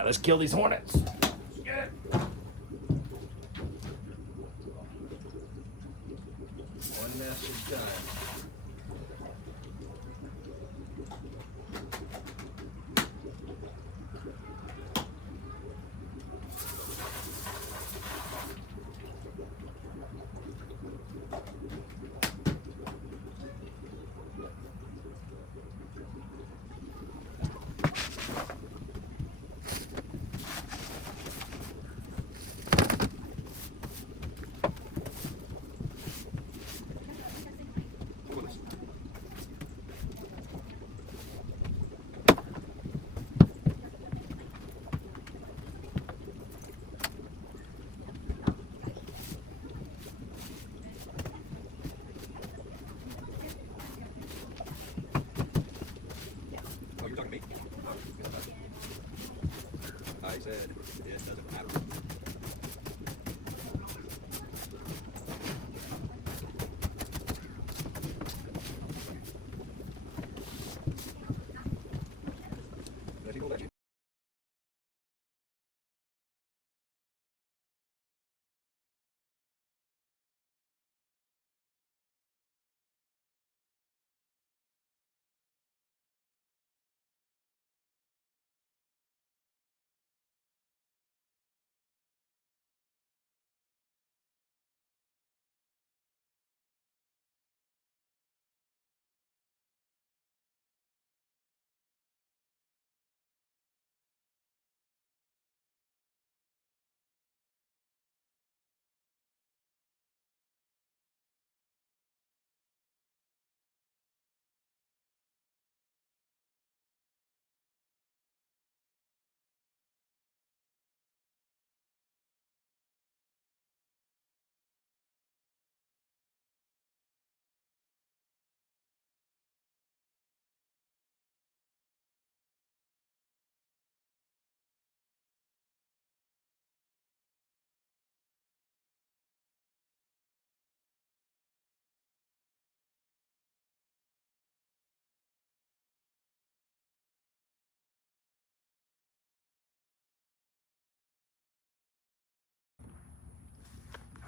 right, let's kill these hornets. Yeah. One nest is done. I said it doesn't matter.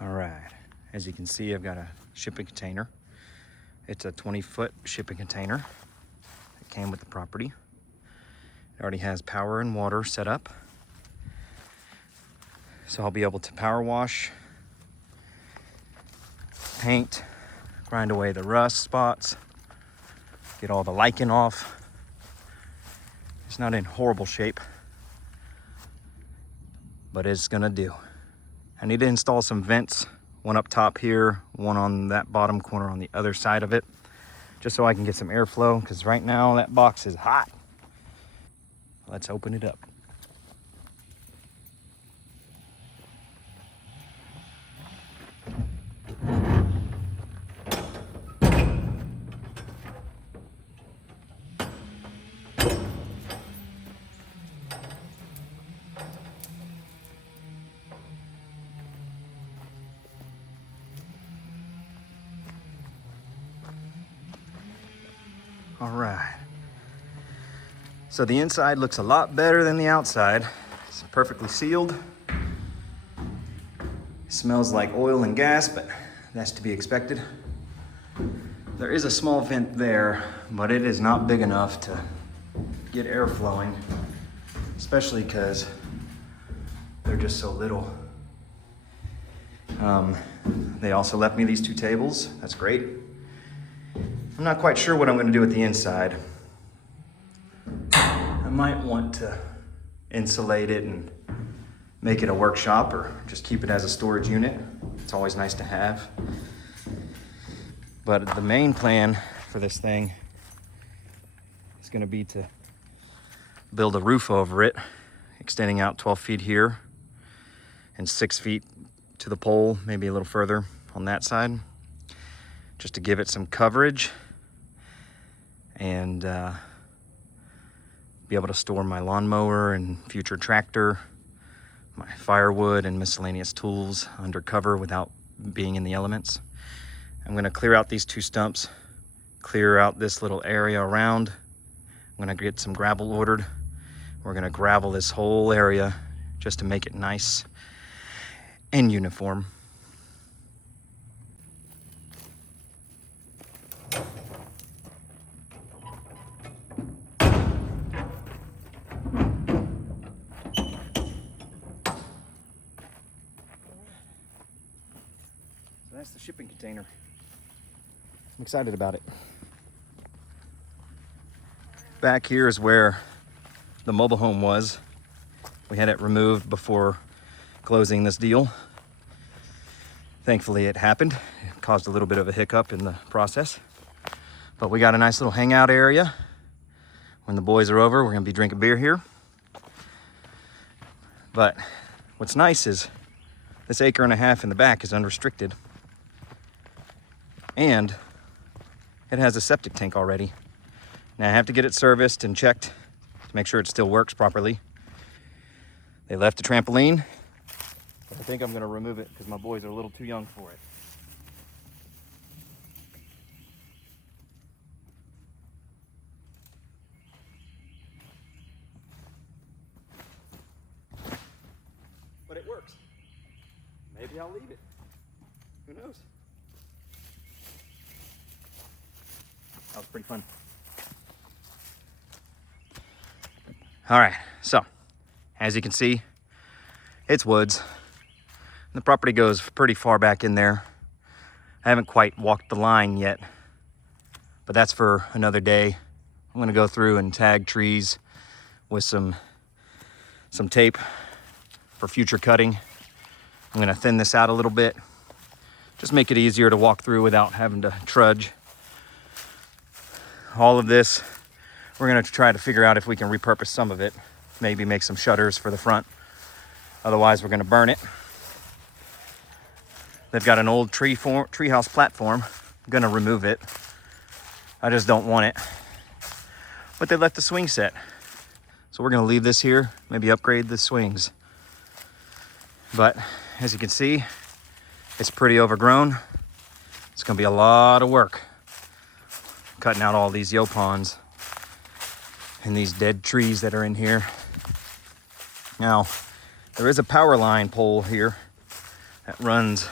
All right, as you can see, I've got a shipping container. It's a 20-foot shipping container that came with the property. It already has power and water set up. So I'll be able to power wash, paint, grind away the rust spots, get all the lichen off. It's not in horrible shape, but it's gonna do. I need to install some vents, one up top here, one on that bottom corner on the other side of it, just so I can get some airflow, because right now that box is hot. Let's open it up. All right. So the inside looks a lot better than the outside. It's perfectly sealed. It smells like oil and gas, but that's to be expected. There is a small vent there, but it is not big enough to get air flowing, especially because they're just so little. They also left me these 2 tables. That's great. I'm not quite sure what I'm going to do with the inside. I might want to insulate it and make it a workshop, or just keep it as a storage unit. It's always nice to have. But the main plan for this thing is going to be to build a roof over it, extending out 12 feet here and 6 feet to the pole, maybe a little further on that side, just to give it some coverage and be able to store my lawnmower and future tractor, my firewood and miscellaneous tools under cover without being in the elements. I'm going to clear out these 2 stumps, clear out this little area around. I'm going to get some gravel ordered. We're gonna gravel this whole area just to make it nice and uniform. So that's the shipping container. I'm excited about it. Back here is where the mobile home was. We had it removed before closing this deal. Thankfully it happened. It caused a little bit of a hiccup in the process. But we got a nice little hangout area. When the boys are over, we're gonna be drinking beer here. But what's nice is this 1.5 acres in the back is unrestricted. And it has a septic tank already. Now I have to get it serviced and checked to make sure it still works properly. They left the trampoline, but I think I'm gonna remove it because my boys are a little too young for it. But it works. Maybe I'll leave it. Who knows? That was pretty fun. All right, so as you can see, it's woods. The property goes pretty far back in there. I haven't quite walked the line yet, but that's for another day. I'm gonna go through and tag trees with some tape for future cutting. I'm gonna thin this out a little bit, just make it easier to walk through without having to trudge. All of this, we're gonna try to figure out if we can repurpose some of it, maybe make some shutters for the front. Otherwise, we're gonna burn it. They've got an old treehouse platform. I'm gonna remove it. I just don't want it. But they left the swing set. So we're gonna leave this here, maybe upgrade the swings. But as you can see, it's pretty overgrown. It's gonna be a lot of work cutting out all these yopons and these dead trees that are in here. Now, there is a power line pole here that runs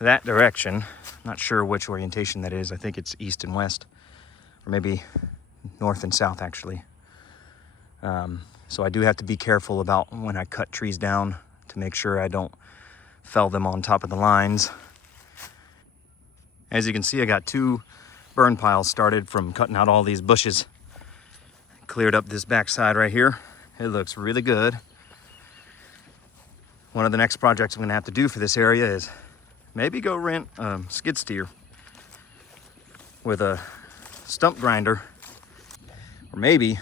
that direction. Not sure which orientation that is. I think it's east and west, or maybe north and south actually. So I do have to be careful about when I cut trees down to make sure I don't fell them on top of the lines. As you can see, I got 2 burn piles started from cutting out all these bushes. Cleared up this backside right here. It looks really good. One of the next projects I'm gonna have to do for this area is maybe go rent a skid steer with a stump grinder. Or maybe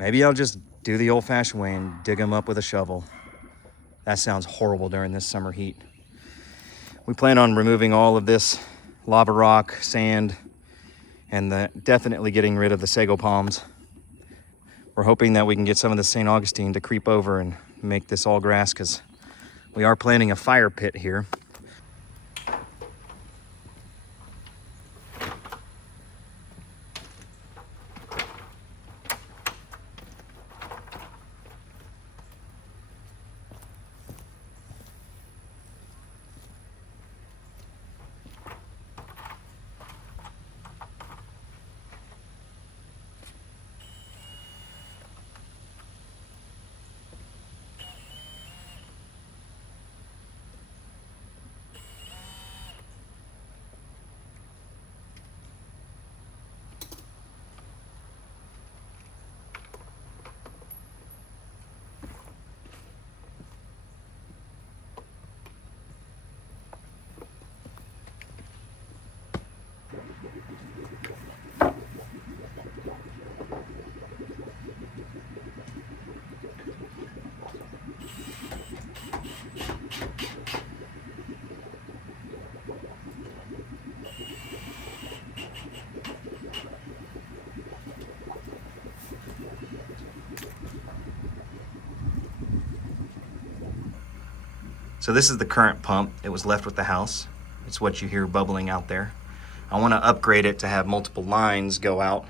I'll just do the old-fashioned way and dig them up with a shovel. That sounds horrible during this summer heat. We plan on removing all of this lava rock, sand, and definitely getting rid of the sago palms. We're hoping that we can get some of the St. Augustine to creep over and make this all grass, because we are planning a fire pit here. So this is the current pump. It was left with the house. It's what you hear bubbling out there. I want to upgrade it to have multiple lines go out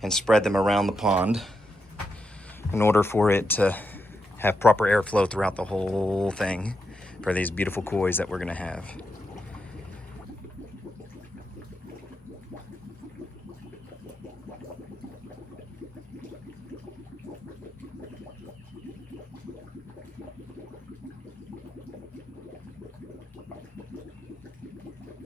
and spread them around the pond. in order for it to have proper airflow throughout the whole thing for these beautiful koi that we're gonna have.